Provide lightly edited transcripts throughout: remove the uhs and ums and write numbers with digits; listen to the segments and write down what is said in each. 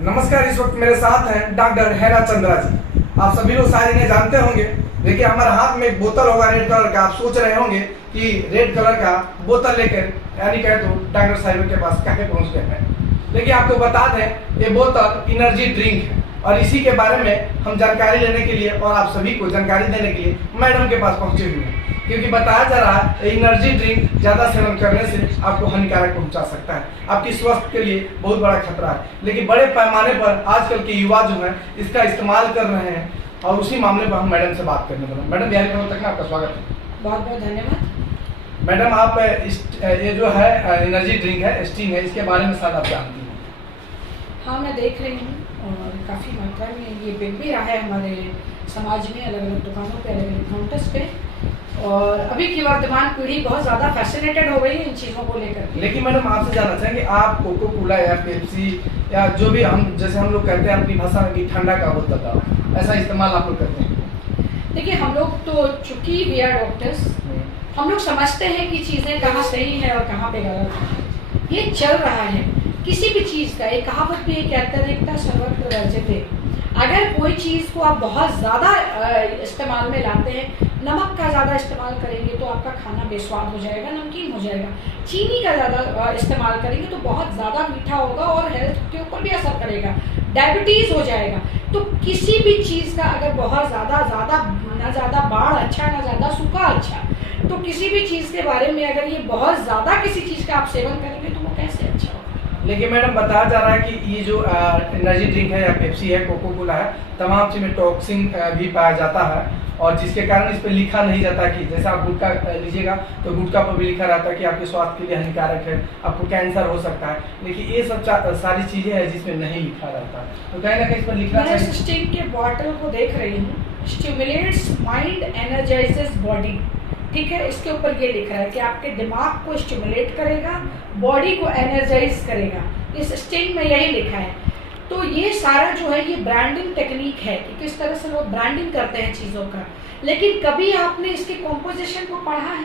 नमस्कार। इस वक्त मेरे साथ हैं डॉक्टर हैरा चंद्रा जी। आप सभी लोग शायद इन्हें जानते होंगे। देखिए, हमारे हाथ में एक बोतल होगा रेड कलर का। आप सोच रहे होंगे कि रेड कलर का बोतल लेकर यानी कहे तो डॉक्टर साहब के पास कैसे पहुंच गए हैं। देखिए, आपको बता दें, ये बोतल एनर्जी ड्रिंक है और इसी के बारे में हम जानकारी लेने के लिए और आप सभी को जानकारी देने के लिए मैडम के पास पहुंचे हुए हैं, क्योंकि बताया जा रहा है एनर्जी ड्रिंक ज़्यादा सेवन करने से आपको हानिकारक पहुंचा सकता है, आपकी स्वास्थ्य के लिए बहुत बड़ा खतरा है। लेकिन बड़े पैमाने पर आजकल के युवा जो हैं इसका इस्तेमाल कर रहे हैं और उसी मामले पर हम मैडम से बात करने वाले हैं। मैडम, बिहारी खबर तक में आपका स्वागत है। बहुत बहुत धन्यवाद। मैडम, आप ये जो है एनर्जी ड्रिंक है, स्टिंग है, इसके बारे में शायद आप जानती हैं। हाँ, मैं देख रही हूँ और काफ़ी मात्रा में ये बिक भी रहा है हमारे समाज में, अलग अलग दुकानों पे, अलग अलग काउंटर्स पे। और अभी की वर्तमान पीढ़ी बहुत ज़्यादा फैसिनेटेड हो गई है इन चीज़ों को लेकर। लेकिन मैडम, आपसे जानना चाहेंगे, आप कोको कोला या पेप्सी या जो भी हम लोग कहते हैं अपनी भाषा में कि ठंडा का बोतल का ऐसा इस्तेमाल आप लोग करते हैं? देखिए, हम लोग तो चूंकि वी आर डॉक्टर्स, हम लोग समझते हैं कि चीज़ें कहाँ सही है और कहाँ पे गलत है। ये चल रहा है किसी भी चीज़ का। एक कहावत भी है कि अत्यधिकता सर्वत्र वर्जित। अगर कोई चीज़ को आप बहुत ज़्यादा इस्तेमाल में लाते हैं, नमक का ज़्यादा इस्तेमाल करेंगे तो आपका खाना बेस्वाद हो जाएगा, नमकीन हो जाएगा। चीनी का ज़्यादा इस्तेमाल करेंगे तो बहुत ज़्यादा मीठा होगा और हेल्थ के ऊपर भी असर करेगा, डायबिटीज़ हो जाएगा। तो किसी भी चीज़ का अगर बहुत ज़्यादा ना ज़्यादा बाढ़ अच्छा, ना ज़्यादा सूखा अच्छा, तो किसी भी चीज़ के बारे में अगर ये बहुत ज़्यादा किसी चीज़ का आप सेवन करेंगे तो वो कैसे अच्छा होगा। लेकिन मैडम, बताया जा रहा है कि ये जो एनर्जी ड्रिंक है या पेप्सी है, कोको कोला है, तमाम चीज़ में टॉक्सिन भी पाया जाता है और जिसके कारण इस पर लिखा नहीं जाता कि जैसे आप गुटखा लीजिएगा तो गुटखा पर भी लिखा रहता है कि आपके स्वास्थ्य के लिए हानिकारक है, आपको कैंसर हो सकता है। लेकिन ये सब सारी चीज़ें हैं जिसमें नहीं लिखा रहता है, तो कहीं ना कहीं इस पर लिखना चाहिए। मैं स्टिंग के बॉटल को देख रही हूँ, स्टिमुलेट्स माइंड, एनर्जाइजेस बॉडी। ठीक है, इसके ऊपर ये लिखा है कि आपके दिमाग को स्टिमुलेट करेगा, बॉडी को एनर्जाइज करेगा। इस स्टिंग में यही लिखा है। तो ये सारा जो है ये ब्रांडिंग टेक्निक है कि किस तरह से लोग ब्रांडिंग करते हैं चीज़ों का। लेकिन कभी आपने इसके कॉम्पोजिशन को पढ़ा है?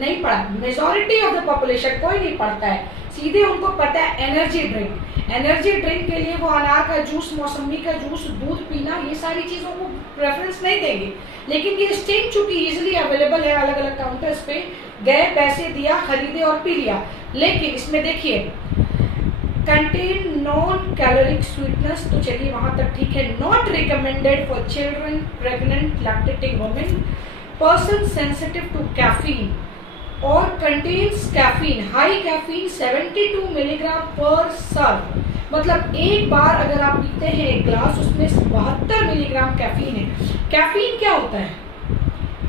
नहीं पढ़ा। मेजॉरिटी ऑफ द पॉपुलेशन कोई नहीं पढ़ता है। सीधे उनको पता है एनर्जी ड्रिंक। एनर्जी ड्रिंक के लिए वो अनार का जूस, मौसमी का जूस, दूध पीना, ये सारी चीज़ों को प्रेफरेंस नहीं देंगे। लेकिन ये स्टिंग चूंकि इजीली अवेलेबल है अलग अलग काउंटर्स पे, गए, पैसे दिया, खरीदे और पी लिया। लेकिन इसमें देखिए, कंटेन नॉन कैलोरिक स्वीटनेस, तो चलिए वहां तक ठीक है। Not recommended for children, pregnant, lactating women, person sensitive to caffeine और contains caffeine, high caffeine 72 milligram per serve. मतलब एक बार अगर आप पीते हैं एक ग्लास, उसमें 72 मिलीग्राम कैफीन है। कैफीन क्या होता है?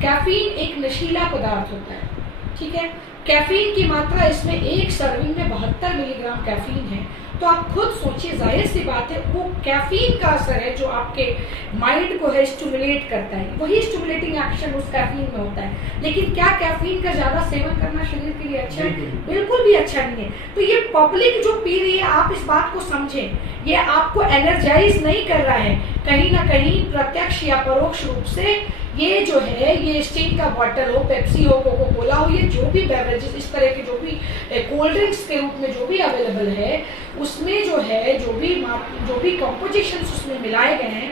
कैफीन एक नशीला पदार्थ होता है। ठीक है, कैफीन की मात्रा इसमें एक सर्विंग में 72 मिलीग्राम कैफीन है। तो आप खुद सोचिए, जाहिर सी बात है वो कैफीन का असर है जो आपके माइंड को है स्टिमुलेट करता है, वही स्टिमुलेटिंग एक्शन उस कैफीन में होता है। लेकिन क्या कैफीन का ज्यादा सेवन करना शरीर के लिए अच्छा है? बिल्कुल भी अच्छा नहीं है। तो ये पब्लिक जो पी रही है, आप इस बात को समझें, ये आपको एनर्जाइज नहीं कर रहा है। कहीं ना कहीं प्रत्यक्ष या परोक्ष रूप से ये जो है, ये स्टिंग का बॉटल हो, पेप्सी हो, कोको कोला हो, ये जो भी बेवरेजेस इस तरह के जो भी कोल्ड ड्रिंक्स के रूप में जो भी अवेलेबल है, उसमें जो है जो भी कंपोजिशंस उसमें मिलाए गए हैं,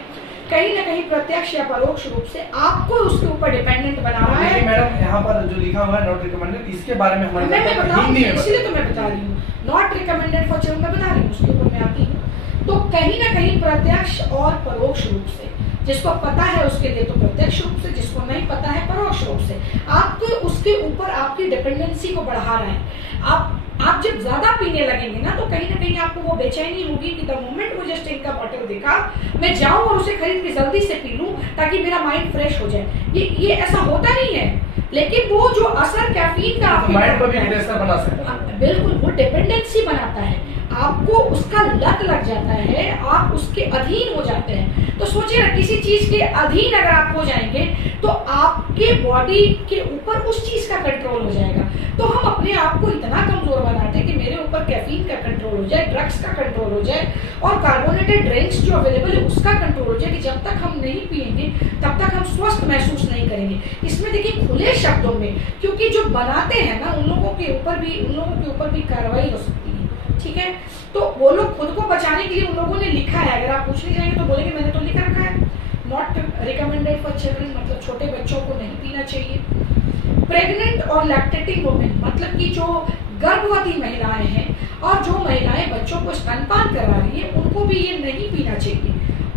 कहीं ना कहीं प्रत्यक्ष या परोक्ष रूप से आपको उसके ऊपर डिपेंडेंट बना रहा है। मैडम, यहाँ पर जो लिखा हुआ है नॉट रिकमेंडेड, इसके बारे में हमारे मैं बताऊँ, इसलिए तो मैं बता रही हूँ। नॉट रिकमेंडेड फॉर चिल्ड्रन, मैं बता रही हूँ, उसके ऊपर मैं आती हूँ। तो कहीं ना कहीं प्रत्यक्ष और परोक्ष रूप से, जिसको पता है उसके लिए तो प्रत्यक्ष रूप से, जिसको नहीं पता है परोक्ष रूप से, आपको उसके ऊपर आपकी डिपेंडेंसी को बढ़ा रहा है। आप जब ज्यादा पीने लगेंगे ना, तो कहीं ना कहीं आपको वो बेचैनी होगी कि द मोमेंट मुझे स्टिंग का बॉटल दिखा, मैं जाऊं और उसे खरीद के जल्दी से पी लूं ताकि मेरा माइंड फ्रेश हो जाए। ये ऐसा होता नहीं है। लेकिन वो जो असर कैफीन का माइंड पर भी प्रेशर बना सकता है। बिल्कुल, वो डिपेंडेंसी बनाता है, आपको उसका लत लग जाता है, आप उसके अधीन हो जाते हैं। तो सोचिए ना, किसी चीज के अधीन अगर आप हो जाएंगे तो आपके बॉडी के ऊपर उस चीज का कंट्रोल हो जाएगा। तो हम अपने आप को इतना कमजोर बनाते हैं कि मेरे ऊपर कैफीन का कंट्रोल हो जाए, ड्रग्स का कंट्रोल हो जाए और कार्बोनेटेड ड्रिंक्स जो अवेलेबल है उसका कंट्रोल हो जाए कि जब तक हम नहीं पिएंगे तब तक हम स्वस्थ महसूस नहीं करेंगे। इसमें देखिए खुले शब्दों में, क्योंकि जो बनाते हैं ना उन लोगों के ऊपर भी कार्रवाई हो सकती है। ठीक है, तो वो लोग खुद को बचाने के लिए उन लोगों ने लिखा है, अगर आप पूछने जाएंगे तो बोलेंगे मैंने तो लिख रखा है, नॉट रिकमेंडेड फॉर चिल्ड्रन, मतलब छोटे बच्चों को नहीं पीना चाहिए। प्रेग्नेंट और लैक्टेटिंग वुमेन, मतलब कि जो गर्भवती महिलाएं हैं और जो महिलाएं बच्चों को स्तनपान करवा रही है उनको भी ये नहीं पीना चाहिए।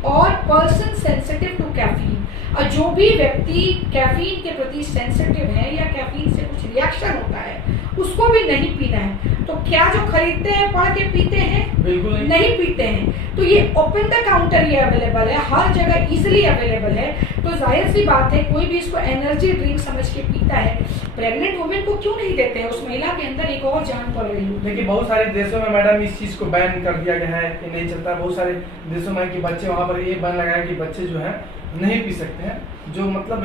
और पर्सन सेंसिटिव टू कैफीन, और जो भी व्यक्ति कैफीन के प्रति सेंसिटिव है या कैफीन से कुछ रिएक्शन होता है उसको भी नहीं पीना है। तो क्या जो खरीदते हैं पढ़ के पीते हैं? बिल्कुल नहीं पीते हैं। तो ये ओपन द काउंटर ये अवेलेबल है, हर जगह इजिली अवेलेबल है। तो जाहिर सी बात है कोई भी इसको एनर्जी ड्रिंक समझ के पीता है। प्रेग्नेंट वुमेन को क्यों नहीं देते हैं? उस महिला के अंदर एक और जान पड़ रही है। देखिए बहुत सारे देशों में मैडम इस चीज को बैन कर दिया गया है कि नहीं चलता। बहुत सारे देशों में कि बच्चे वहाँ पर ये बैन लगाया कि बच्चे जो है नहीं पी सकते हैं, जो मतलब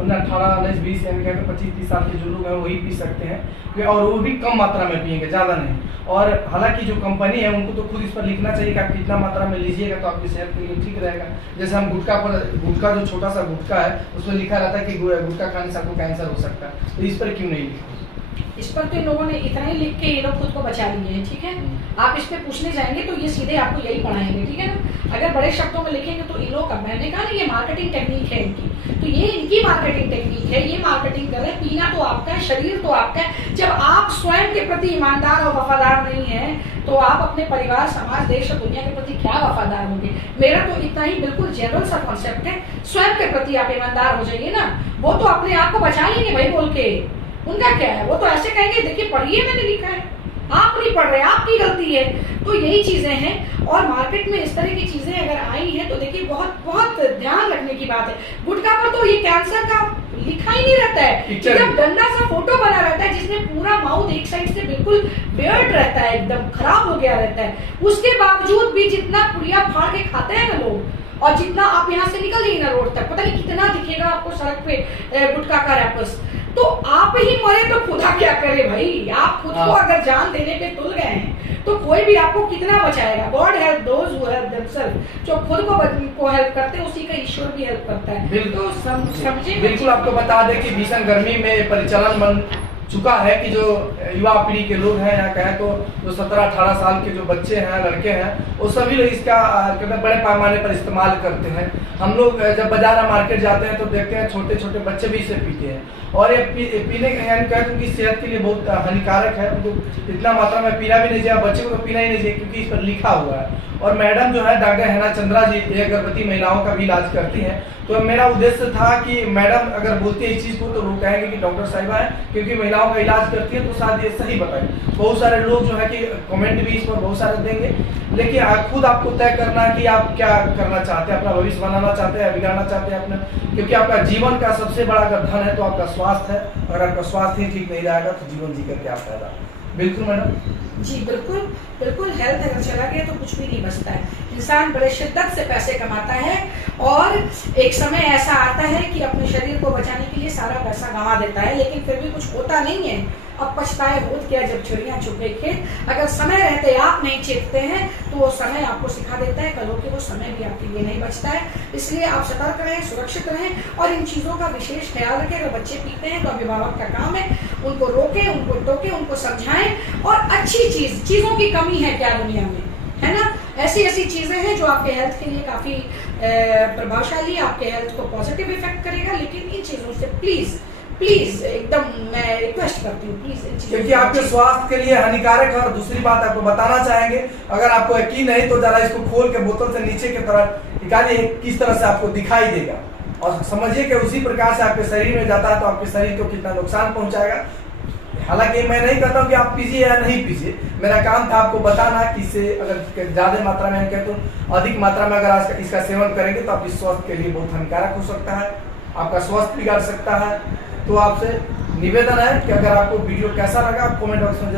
18, 19, 20 यानी 25-30 साल के जो लोग हैं वही पी सकते हैं, और वो भी कम मात्रा में पिएंगे, ज़्यादा नहीं। और हालांकि जो कंपनी है उनको तो खुद इस पर लिखना चाहिए कि आप कितना मात्रा में लीजिएगा तो आपकी सेहत के लिए ठीक रहेगा। जैसे हम गुटखा जो छोटा सा गुटखा है उसमें लिखा रहता है कि गुटखा खाने से आपको कैंसर हो सकता है, तो इस पर क्यों नहीं लिखा? इस पर तो इन लोगों ने इतना ही लिख के ये लोग खुद को बचा लिए हैं, ठीक है। आप इस पे पूछने जाएंगे तो ये सीधे आपको यही पढ़ाएंगे, ठीक है ना। अगर बड़े शब्दों में लिखेंगे तो इन लोगों का, मैंने कहा ना ये मार्केटिंग टेक्निक है इनकी, तो ये इनकी मार्केटिंग टेक्निक है, ये मार्केटिंग कर रहे हैं। पीना तो आपका है, शरीर तो आपका है। जब आप स्वयं के प्रति ईमानदार और वफादार नहीं है तो आप अपने परिवार, समाज, देश और दुनिया के प्रति क्या वफादार होंगे? मेरा तो इतना ही बिल्कुल जनरल सा कॉन्सेप्ट है, स्वयं के प्रति आप ईमानदार हो जाइए ना, वो तो अपने आप को बचा लेंगे भाई बोल के। उनका क्या है, वो तो ऐसे कहेंगे देखिए पढ़िए मैंने लिखा है, आप नहीं पढ़ रहे, आपकी गलती है। तो यही चीजें हैं। और मार्केट में इस तरह की चीजें अगर आई हैं तो देखिए बहुत बहुत ध्यान रखने की बात है। गुटखा पर तो ये कैंसर का लिखा ही नहीं रहता है, एकदम गंदा सा फोटो बना रहता है जिसमें पूरा माउथ एक साइड से बिल्कुल बियर्ड रहता है, एकदम खराब हो गया रहता है। उसके बावजूद भी जितना पुड़िया फाड़ के खाते हैं ना लोग, और जितना आप यहाँ से निकल जाइए ना रोड तक, पता नहीं कितना दिखेगा आपको सड़क पे गुटखा का रैपर्स। तो आप ही मरे तो खुदा क्या करे भाई? आप खुद को अगर जान देने पे तुल गए हैं तो कोई भी आपको कितना बचाएगा? God help those who help themselves. जो खुद को हेल्प करते हैं उसी का ईश्वर भी हेल्प करता है। तो समझे। बिल्कुल आपको बता दें कि भीषण गर्मी में परिचालन बन चुका है कि जो युवा पीढ़ी के लोग हैं, या कहें तो जो 17-18 साल के जो बच्चे हैं, लड़के हैं, वो सभी लोग इसका बड़े पैमाने पर इस्तेमाल करते हैं। हम लोग जब बाजार या मार्केट जाते हैं तो देखते हैं छोटे छोटे बच्चे भी इसे पीते हैं, और ये पीने के यानी कहें तो उनकी सेहत के लिए बहुत हानिकारक है। उनको इतना मात्रा में पीना भी नहीं चाहिए, बच्चे को तो पीना ही नहीं चाहिए क्योंकि इस पर लिखा हुआ है। और मैडम जो है डॉक्टर हेना चंद्रा जी ये गर्भवती महिलाओं का भी इलाज करती हैं। तो मेरा उद्देश्य था कि मैडम अगर बोलती है इस चीज़ को तो लोग कहेंगे कि डॉक्टर साहिबा है, क्योंकि महिलाओं का इलाज करती है तो शायद ये सही बताए। बहुत सारे लोग जो है कि कमेंट भी इस पर बहुत सारे देंगे, लेकिन खुद आपको तय करना है कि आप क्या करना चाहते हैं, अपना भविष्य बनाना चाहते हैं, बिगाड़ना चाहते हैं अपना। क्योंकि आपका जीवन का सबसे बड़ा अगर धन है तो आपका स्वास्थ्य है। अगर आपका स्वास्थ्य ही ठीक नहीं रहेगा तो जीवन जी कर क्या फायदा? बिल्कुल मैडम जी, बिल्कुल बिल्कुल। हेल्थ अगर चला गया तो कुछ भी नहीं बचता है। इंसान बड़े शिद्दत से पैसे कमाता है और एक समय ऐसा आता है कि अपने शरीर को बचाने के लिए सारा पैसा गंवा देता है, लेकिन फिर भी कुछ होता नहीं है। अब पछताए होत क्या जब चिड़िया चुग गई खेत। अगर समय रहते आप नहीं चेतते हैं तो वो समय आपको सिखा देता है, कल हो के वो समय भी आपके लिए नहीं बचता है। इसलिए आप सतर्क रहें, सुरक्षित रहें और इन चीज़ों का विशेष ख्याल रखें। अगर बच्चे पीते हैं तो अभिभावक का काम है उनको रोकें, उनको टोकें, उनको समझाएं। और अच्छी चीज़ों की कमी है क्या दुनिया में, है ना? ऐसी ऐसी चीज़ें हैं जो आपके हेल्थ के लिए काफ़ी प्रभावशाली, आपके हेल्थ को पॉजिटिव इफेक्ट करेगा। लेकिन इन चीज़ों से प्लीज़ प्लीज एकदम मैं रिक्वेस्ट करती हूँ, प्लीज, क्योंकि आपके स्वास्थ्य के लिए हानिकारक है। और दूसरी बात आपको बताना चाहेंगे, अगर आपको यकीन नहीं तो जरा इसको खोल के बोतल से नीचे की तरफ निकालिए, किस तरह से आपको दिखाई देगा, और समझिए कि उसी प्रकार से आपके शरीर में जाता है तो आपके शरीर को कितना नुकसान पहुंचाएगा। हालांकि मैं नहीं कहता हूँ कि आप पीजिए या नहीं पीजिए, मेरा काम था आपको बताना कि इससे अगर ज्यादा मात्रा में कहें तो अधिक मात्रा में अगर इसका सेवन करेंगे तो आपके स्वास्थ्य के लिए बहुत हानिकारक हो सकता है, आपका स्वास्थ्य बिगाड़ सकता है। तो आपसे निवेदन है कि अगर आपको वीडियो कैसा लगा आप कमेंट बॉक्स में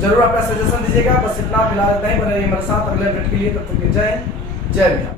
जरूर अपना सजेशन दीजिएगा। बस इतना फिलहाल नहीं बने हमारे साथ अगले अपडेट के लिए। तब तक जय हिंद, जय बिहार।